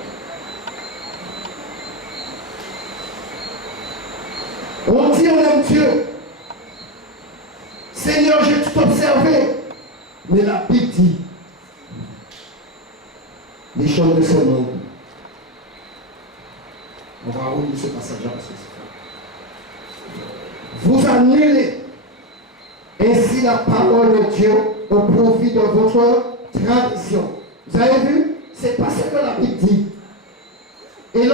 On dit on aime Dieu. Seigneur, j'ai tout observé. Mais la Bible dit les choses de ce monde. On va relire ce passage-là parce que c'est vous annulez ainsi la parole de Dieu au profit de votre tradition. Vous avez vu? C'est pas ce que la Bible dit. Et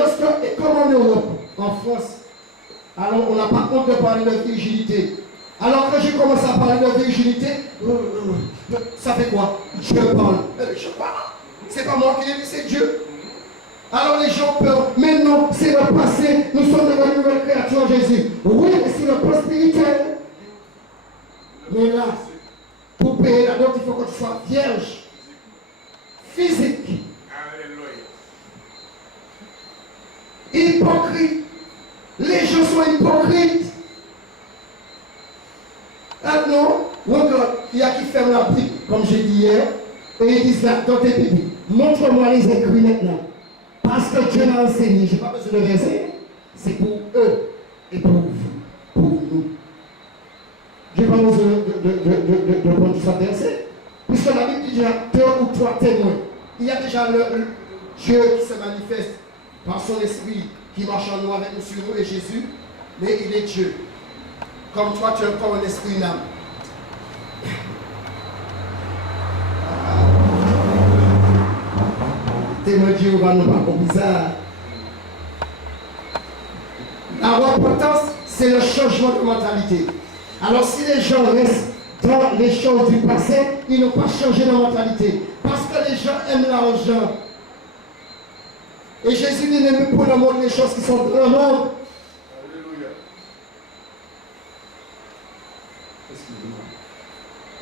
comme en Europe, en France, alors on n'a pas honte de parler de virginité. Alors que j'ai commencé à parler de virginité, ça fait quoi? Je parle. Je parle. C'est pas moi qui l'ai dit, c'est Dieu. Alors les gens peuvent, mais non, c'est le passé, nous sommes devenus une nouvelle créature en Jésus. Oui, mais c'est le plan spirituel. Mais là, pour payer la dot, il faut que tu sois vierge. Physique. Alléluia. Hypocrite. Les gens sont hypocrites. Ah non, regarde, il y a qui ferment la Bible, comme j'ai dit hier, et ils disent là, dans tes Bibles, montre-moi les écrits maintenant. Parce que Dieu m'a enseigné, je n'ai pas besoin de verset, c'est pour eux et pour vous, pour nous. Je n'ai pas besoin de prendre ça verset, puisque la Bible dit déjà 2 ou 3 témoins. Il y a déjà le Dieu qui se manifeste par son esprit qui marche en nous avec nous sur nous et Jésus, mais il est Dieu. Comme toi, tu as encore un esprit, une âme. Témoin Dieu va nous pas comme bizarre. La repentance, c'est le changement de mentalité. Alors si les gens restent dans les choses du passé, ils n'ont pas changé de mentalité. Parce que les gens aiment l'argent. Et Jésus dit même pour le monde les choses qui sont dans le monde.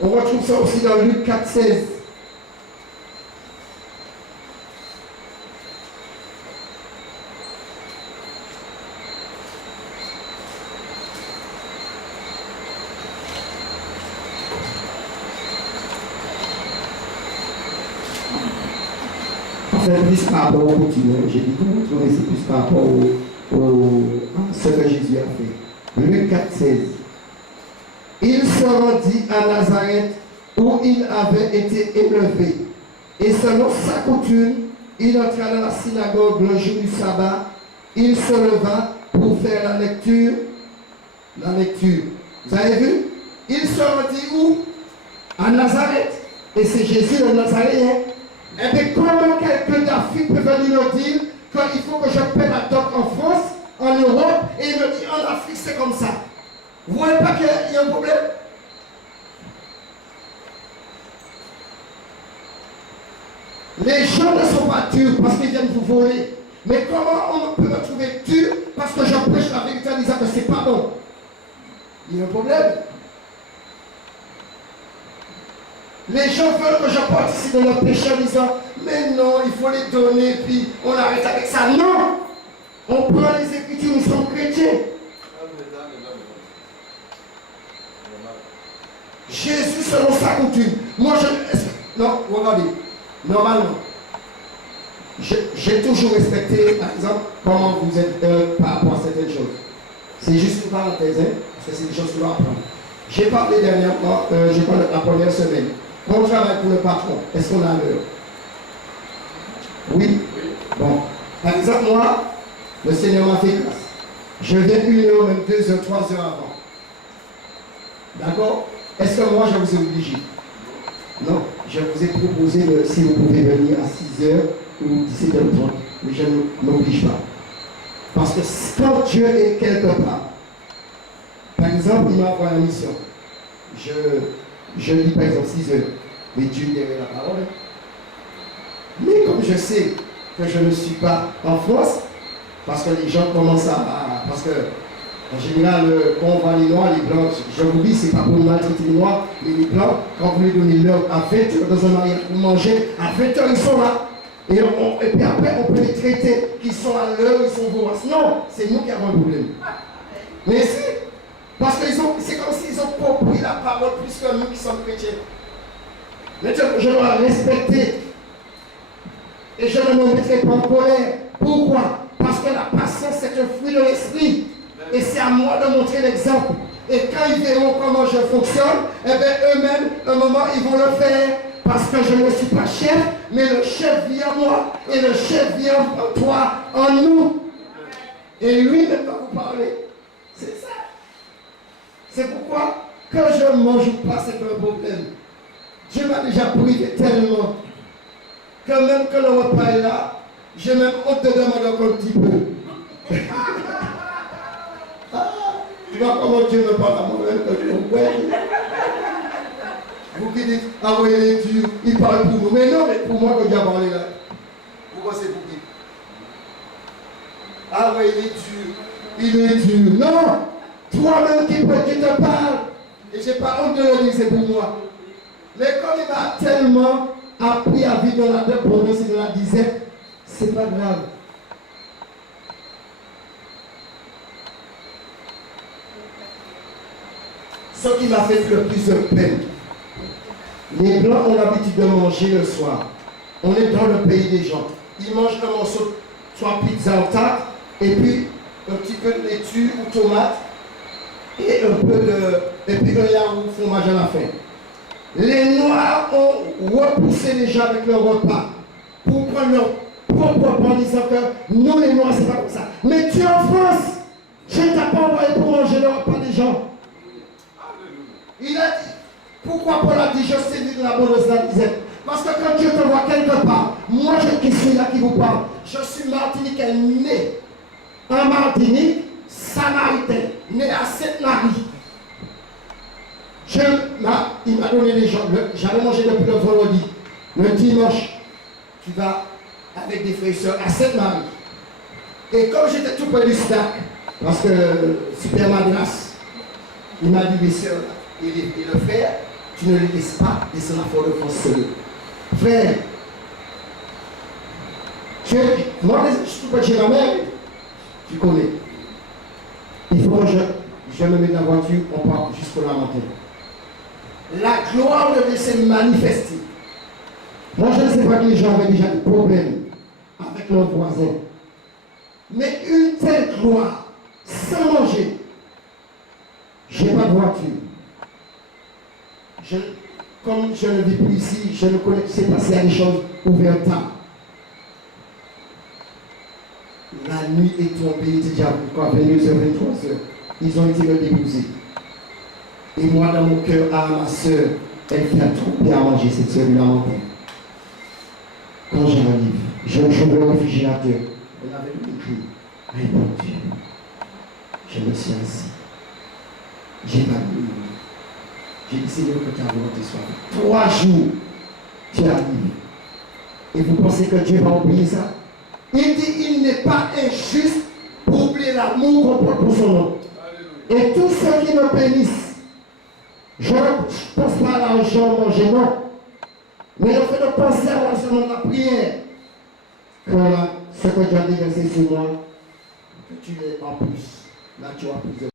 On retrouve ça aussi dans Luc 4,16. C'est plus par rapport au continent, j'ai dit tout, mais c'est plus par rapport à ce que Jésus a fait. Luc 4,16. Il se rendit à Nazareth où il avait été élevé. Et selon sa coutume, il entra dans la synagogue le jour du sabbat. Il se leva pour faire la lecture la lecture. Vous avez vu? Il se rendit où? À Nazareth. Et c'est Jésus le Nazaréen. Eh bien, comment quelqu'un d'Afrique peut venir me dire qu'il faut que je paie la dot en France, en Europe, et il me dit en Afrique c'est comme ça? Vous ne voyez pas qu'il y a un problème? Les gens ne sont pas durs parce qu'ils viennent vous voler. Mais comment on peut me trouver dur parce que je prêche la vérité en disant que c'est pas bon? Il y a un problème. Les gens veulent que je participe de leur péché en disant mais non, il faut les donner, puis on arrête avec ça. Non! On prend les Écritures, ils sont chrétiens. Jésus selon sa coutume. Moi je. Non, regardez. Normalement, j'ai toujours respecté, par exemple, comment vous êtes par rapport à certaines choses. C'est juste une parenthèse, hein, parce que c'est des choses que l'on apprend. J'ai parlé dernièrement, je parle la première semaine. Quand on travaille pour le patron, est-ce qu'on a l'heure? Oui. Bon. Par exemple, moi, le Seigneur m'a fait grâce. Je viens 1 heure, même 2 heures, 3 heures avant. D'accord? Est-ce que moi, je vous ai obligé? Non. Je vous ai proposé si vous pouvez venir à 6 heures ou 17h30. Mais je ne m'oblige pas. Parce que quand Dieu est quelque part, par exemple, il m'a envoyé une mission. Je dis par exemple 6 heures, mais Dieu dirait la parole. Mais comme je sais que je ne suis pas en France, parce que les gens commencent parce que en général, quand on voit les noirs, les blancs, je vous dis, c'est pas pour maltraiter les noirs, mais les blancs, quand vous les donnez l'heure à 20h dans un mariage pour manger, à 20h ils sont là. Et puis après, on peut les traiter qu'ils sont à l'heure, ils sont voraces. Non, c'est nous qui avons un problème. Mais si, parce que c'est comme s'ils ont compris la parole plus que nous qui sommes chrétiens. Maintenant, je dois respecter. Et je ne me mettrai pas en colère. Pourquoi? Parce que la patience, c'est un fruit de l'esprit. Et c'est à moi de montrer l'exemple. Et quand ils verront comment je fonctionne, eh bien eux-mêmes, un moment, ils vont le faire. Parce que je ne suis pas chef, mais le chef vit en moi. Et le chef vit en toi, en nous. Et lui-même va vous parler. C'est ça. C'est pourquoi, quand je ne mange pas, c'est pas un problème. Dieu m'a déjà privé tellement que même que le repas est là, j'ai même honte de demander encore un petit peu. Tu vois comment Dieu me parle à moi-même que je me ouais. Vous qui dites, envoyez les durs, il parle pour nous. Mais non, mais pour moi que Dieu a parlé là. Vous pensez pour qui? Envoyez les durs, il est dur. Non! Toi-même qui te parle. Et je n'ai pas honte de le dire, c'est pour moi. Mais comme il m'a tellement appris à vivre dans la dépendance et dans la disette, c'est pas grave. Ce qui m'a fait le plus de peine, les Blancs ont l'habitude de manger le soir. On est dans le pays des gens. Ils mangent un morceau, soit pizza ou tarte, et puis un petit peu de laitue ou tomate, et puis un yaourt ou fromage à la fin. Les Noirs ont repoussé les gens avec leur repas pour prendre leur propre repas en disant que nous les Noirs c'est pas comme ça. Mais tu es en France, je ne t'ai pas envoyé pour manger le repas des gens. Il a dit, pourquoi Paul a dit je sais vivre la bonne de la disette? Parce que quand Dieu te voit quelque part, moi qui suis là qui vous parle, je suis Martiniquais né en Martinique, Samaritain, né à Sainte-Marie. Il m'a donné les gens, j'avais mangé depuis le vendredi. Le dimanche, tu vas avec des frères et sœurs à Sainte-Marie. Et comme j'étais tout près du snack, parce que Super Madras, il m'a dit, mes sœurs, et le frère, tu ne les laisses pas descendre à Fort-de-France seul. Frère, moi, je suis tout près de chez ma mère, tu connais. Il faut que je me mette dans la voiture, on part jusqu'au Lamentin. La gloire devait se manifester. Moi, je ne sais pas que les gens avaient déjà des problèmes avec leurs voisins. Mais une telle gloire, sans manger, je n'ai pas de voiture. Comme je ne vis plus ici, je ne connais pas, c'est passé à des choses ouvertes. La nuit est tombée, il était déjà 22h, 23h. ils ont été me déposer. Et moi, dans mon cœur, ma soeur, elle fait trop bien à manger, cette soeur, la matin. Quand j'arrive, je vais au réfrigérateur. Elle avait tout écrit. Ah, mon Dieu, je me suis assis. J'ai pas bu. J'ai dit, Seigneur, que ta volonté soit faite. 3 jours, tu arrives. Et vous pensez que Dieu va oublier ça? Il dit, il n'est pas injuste pour oublier l'amour qu'on porte pour son nom. Et tous ceux qui me bénissent, je ne pense pas à l'argent manger, non. Mais le fait de penser à l'argent de la prière, que ce que tu as déversé sur moi, que tu l'aies en plus. Là, tu as plus de